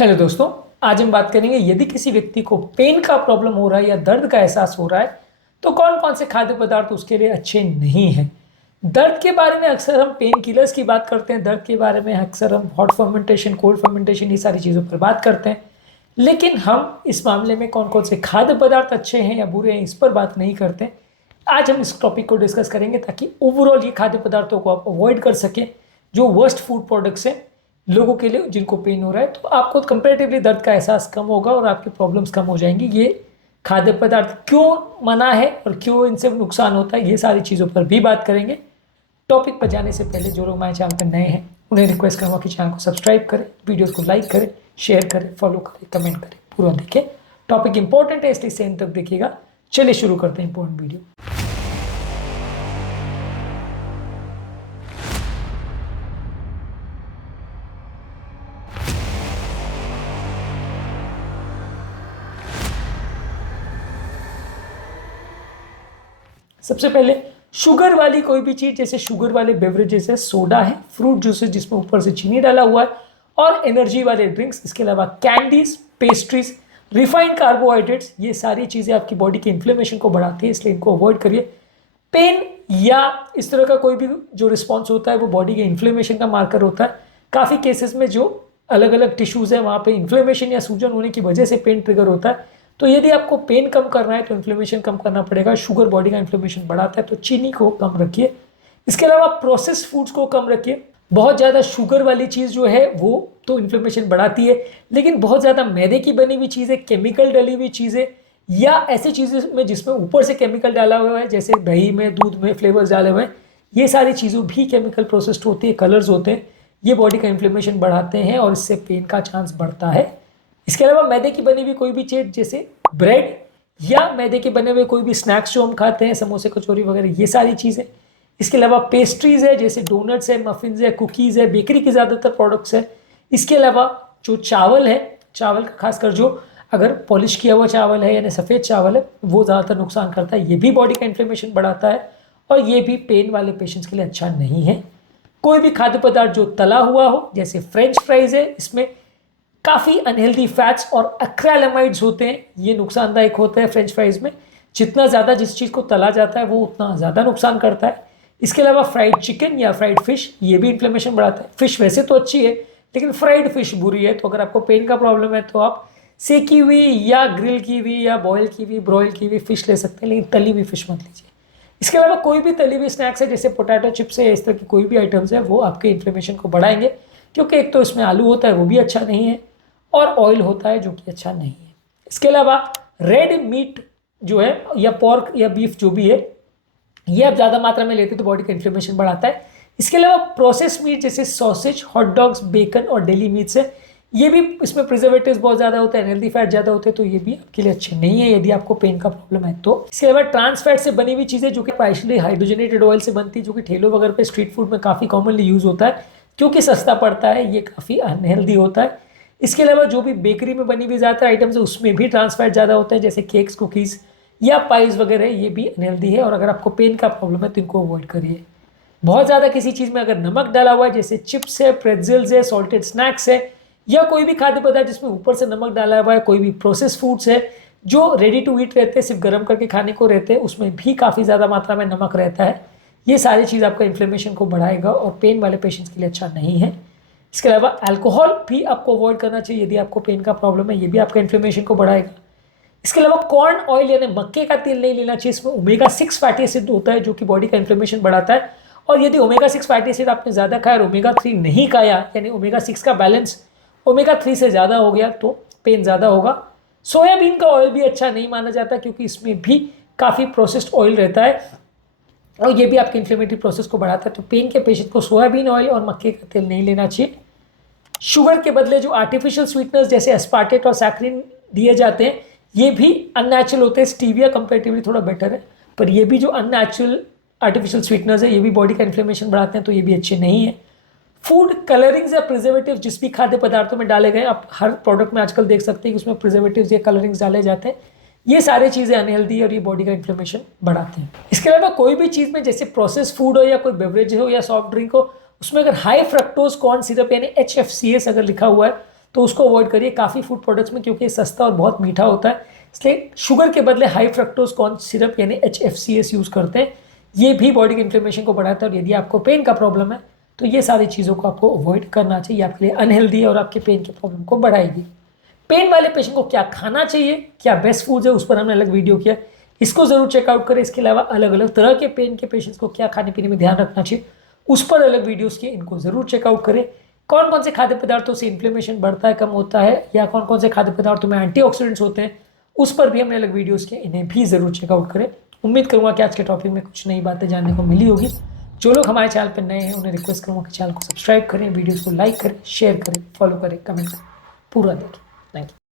Hello दोस्तों, आज हम बात करेंगे यदि किसी व्यक्ति को पेन का प्रॉब्लम हो रहा है या दर्द का एहसास हो रहा है तो कौन कौन से खाद्य पदार्थ उसके लिए अच्छे नहीं हैं। दर्द के बारे में अक्सर हम पेन किलर्स की बात करते हैं, दर्द के बारे में अक्सर हम हॉट फर्मेंटेशन, कोल्ड फर्मेंटेशन, ये सारी चीज़ों पर बात करते हैं। लेकिन हम इस मामले में कौन कौन से खाद्य पदार्थ अच्छे हैं या बुरे हैं इस पर बात नहीं करते। आज हम इस टॉपिक को डिस्कस करेंगे ताकि ओवरऑल ये खाद्य पदार्थों को आप अवॉइड कर सकें जो वर्स्ट फूड प्रोडक्ट्स हैं लोगों के लिए जिनको पेन हो रहा है, तो आपको कंपैरेटिवली दर्द का एहसास कम होगा और आपकी प्रॉब्लम्स कम हो जाएंगी। ये खाद्य पदार्थ क्यों मना है और क्यों इनसे नुकसान होता है, ये सारी चीज़ों पर भी बात करेंगे। टॉपिक पर जाने से पहले जो लोग हमारे चैनल पर नए हैं उन्हें रिक्वेस्ट करूँगा कि चैनल को सब्सक्राइब करें, वीडियोज़ को लाइक करें, शेयर करें, फॉलो करें, कमेंट करें, पूरा देखें। टॉपिक इंपॉर्टेंट है इसलिए सेंड तक देखिएगा। चलिए शुरू करते हैं इंपॉर्टेंट वीडियो। सबसे पहले शुगर वाली कोई भी चीज़, जैसे शुगर वाले बेवरेजेस है, सोडा है, फ्रूट जूस है जिसमें ऊपर से चीनी डाला हुआ है, और एनर्जी वाले ड्रिंक्स, इसके अलावा कैंडीज, पेस्ट्रीज, रिफाइंड कार्बोहाइड्रेट्स, ये सारी चीज़ें आपकी बॉडी के इन्फ्लेमेशन को बढ़ाती है, इसलिए इनको अवॉइड करिए। पेन या इस तरह का कोई भी जो रिस्पॉन्स होता है वो बॉडी के इन्फ्लेमेशन का मार्कर होता है। काफ़ी केसेस में जो अलग अलग टिश्यूज़ हैं वहाँ पे इन्फ्लेमेशन या सूजन होने की वजह से पेन ट्रिगर होता है। तो यदि आपको पेन कम करना है तो इन्फ्लेमेशन कम करना पड़ेगा। शुगर बॉडी का इन्फ्लेमेशन बढ़ाता है, तो चीनी को कम रखिए। इसके अलावा प्रोसेस फूड्स को कम रखिए। बहुत ज़्यादा शुगर वाली चीज़ जो है वो तो इन्फ्लेमेशन बढ़ाती है, लेकिन बहुत ज़्यादा मैदे की बनी हुई चीज़ें, केमिकल डली हुई चीज़ें या ऐसी चीज़ें में जिसमें ऊपर से केमिकल डाला हुआ है, जैसे दही में, दूध में फ्लेवर्स डाले हुए हैं, ये सारी चीज़ों भी केमिकल प्रोसेस्ड होती है, कलर्स होते हैं, ये बॉडी का इन्फ्लेमेशन बढ़ाते हैं और इससे पेन का चांस बढ़ता है। इसके अलावा मैदे की बनी हुई कोई भी चीज़ जैसे ब्रेड या मैदे के बने हुए कोई भी स्नैक्स जो हम खाते हैं, समोसे, कचौरी वगैरह, ये सारी चीज़ें। इसके अलावा पेस्ट्रीज़ है जैसे डोनट्स है, मफिन्स है, कुकीज़ है, बेकरी के ज़्यादातर प्रोडक्ट्स है। इसके अलावा जो चावल है, चावल का खासकर जो अगर पॉलिश किया हुआ चावल है यानी सफ़ेद चावल है, वो ज़्यादातर नुकसान करता है, ये भी बॉडी का इन्फ्लेमेशन बढ़ाता है और ये भी पेन वाले पेशेंट्स के लिए अच्छा नहीं है। कोई भी खाद्य पदार्थ जो तला हुआ हो जैसे फ्रेंच फ्राइज़ है, इसमें काफ़ी अनहेल्दी फैट्स और एक्रेलामाइड्स होते हैं, ये नुकसानदायक होते हैं फ्रेंच फ्राइज़ में। जितना ज़्यादा जिस चीज़ को तला जाता है वो उतना ज़्यादा नुकसान करता है। इसके अलावा फ्राइड चिकन या फ्राइड फिश, ये भी इन्फ्लेमेशन बढ़ाता है। फिश वैसे तो अच्छी है लेकिन फ्राइड फिश बुरी है, तो अगर आपको पेन का प्रॉब्लम है तो आप सेकी हुई या ग्रिल की हुई या बॉयल की हुई, ब्रॉयल की हुई फिश ले सकते हैं, लेकिन तली हुई फिश मत लीजिए। इसके अलावा कोई भी तली हुई स्नैक्स है जैसे पोटैटो चिप्स है, इस तरह की कोई भी आइटम्स है, वो आपके इन्फ्लेमेशन को बढ़ाएंगे, क्योंकि एक तो इसमें आलू होता है वो भी अच्छा नहीं है और ऑयल होता है जो कि अच्छा नहीं है। इसके अलावा रेड मीट जो है या पोर्क या बीफ जो भी है, ये आप ज़्यादा मात्रा में लेते तो बॉडी का इन्फ्लेमेशन बढ़ाता है। इसके अलावा प्रोसेस मीट जैसे सॉसेज, हॉट डॉग्स, बेकन और डेली मीट्स है, ये भी इसमें प्रिजर्वेटिव्स बहुत ज़्यादा होते हैं, हेल्दी फैट ज़्यादा होते हैं, तो ये भी आपके लिए अच्छे नहीं है यदि आपको पेन का प्रॉब्लम है तो। इसके अलावा ट्रांस फैट से बनी हुई चीज़ें जो कि पार्शियली हाइड्रोजनेटेड ऑयल से बनती है, जो कि ठेलों वगैरह पे स्ट्रीट फूड में काफ़ी कॉमनली यूज़ होता है क्योंकि सस्ता पड़ता है, ये काफ़ी अनहेल्दी होता है। इसके अलावा जो भी बेकरी में बनी हुई ज़्यादातर आइटम्स है उसमें भी ट्रांस फैट ज़्यादा होते हैं, जैसे केक्स, कुकीज़ या पाइज वगैरह, ये भी अनहेल्दी है और अगर आपको पेन का प्रॉब्लम है तो इनको अवॉइड करिए। बहुत ज़्यादा किसी चीज़ में अगर नमक डाला हुआ है जैसे चिप्स है, प्रेट्ज़ल्स है, सॉल्टेड स्नैक्स है, या कोई भी खाद्य पदार्थ जिसमें ऊपर से नमक डाला हुआ है, कोई भी प्रोसेस फूड्स है जो रेडी टू ईट रहते हैं, सिर्फ गर्म करके खाने को रहते हैं, उसमें भी काफ़ी ज़्यादा मात्रा में नमक रहता है, ये सारी चीज़ आपका इन्फ्लेमेशन को बढ़ाएगा और पेन वाले पेशेंट्स के लिए अच्छा नहीं है। इसके अलावा अल्कोहल भी आपको अवॉइड करना चाहिए यदि आपको पेन का प्रॉब्लम है, ये भी आपका इन्फ्लेमेशन को बढ़ाएगा। इसके अलावा कॉर्न ऑयल यानी मक्के का तेल नहीं लेना चाहिए, इसमें ओमेगा 6 फैटी एसिड होता है जो कि बॉडी का इन्फ्लेमेशन बढ़ाता है, और यदि ओमेगा 6 फैटी एसिड आपने ज़्यादा खाया और ओमेगा 3 नहीं खाया, यानी ओमेगा 6 का बैलेंस ओमेगा 3 से ज़्यादा हो गया तो पेन ज़्यादा होगा। सोयाबीन का ऑयल भी अच्छा नहीं माना जाता क्योंकि इसमें भी काफ़ी प्रोसेस्ड ऑयल रहता है और ये भी आपके इन्फ्लेमेटरी प्रोसेस को बढ़ाता है, तो पेन के पेशेंट को सोयाबीन ऑयल और मक्के का तेल नहीं लेना चाहिए। शुगर के बदले जो आर्टिफिशियल स्वीटनर्स जैसे एस्पार्टेट और सैक्रिन दिए जाते हैं, ये भी अननेचुरल होते हैं। स्टीविया कंपेरेटिवली थोड़ा बेटर है, पर ये भी जो अननेचुरल आर्टिफिशियल स्वीटनर्स है ये भी बॉडी का इन्फ्लेमेशन बढ़ाते हैं, तो ये भी अच्छे नहीं है। फूड कलरिंग्स या प्रिजर्वेटिव जिस भी खाद्य पदार्थों में डाले गए, आप हर प्रोडक्ट में आजकल देख सकते हैं कि उसमें प्रिजर्वेटिव्स या कलरिंग्स डाले जाते हैं, ये सारी चीज़ें अनहेल्दी है और ये बॉडी का इन्फ्लेमेशन बढ़ाते हैं। इसके अलावा कोई भी चीज़ में जैसे प्रोसेस फूड हो या कोई बेवरेज हो या सॉफ्ट ड्रिंक हो, उसमें अगर हाई फ्रक्टोज कॉर्न सिरप यानी HFCS अगर लिखा हुआ है तो उसको अवॉइड करिए काफ़ी फूड प्रोडक्ट्स में, क्योंकि ये सस्ता और बहुत मीठा होता है। इसलिए शुगर के बदले हाई फ्रक्टोज कॉर्न सिरप यानी HFCS यूज़ करते हैं। ये भी बॉडी के इन्फ्लेमेशन को बढ़ाता है, और यदि आपको पेन का प्रॉब्लम है तो ये सारी चीज़ों को आपको अवॉइड करना चाहिए। आपके लिए अनहेल्दी है और आपके पेन के प्रॉब्लम को बढ़ाएगी। पेन वाले पेशेंट को क्या खाना चाहिए, क्या बेस्ट फूड्स है, उस पर हमने अलग वीडियो किया, इसको जरूर चेकआउट करें। इसके अलावा अलग अलग तरह के पेन के पेशेंट्स को क्या खाने पीने में ध्यान रखना चाहिए, उस पर अलग वीडियोस किए, इनको जरूर चेकआउट करें। कौन कौन से खाद्य पदार्थों से इन्फ्लेमेशन बढ़ता है, कम होता है, या कौन कौन से खाद्य पदार्थों में एंटीऑक्सीडेंट्स होते हैं, उस पर भी हमने अलग वीडियोस किए, इन्हें भी जरूर चेकआउट करें। उम्मीद करूंगा कि आज के टॉपिक में कुछ नई बातें जानने को मिली होगी। जो लोग हमारे चैनल पर नए हैं उन्हें रिक्वेस्ट करूंगा कि चैनल को सब्सक्राइब करें, वीडियोस को लाइक करें, शेयर करें, फॉलो करें, कमेंट करें, पूरा देखें। Thank you.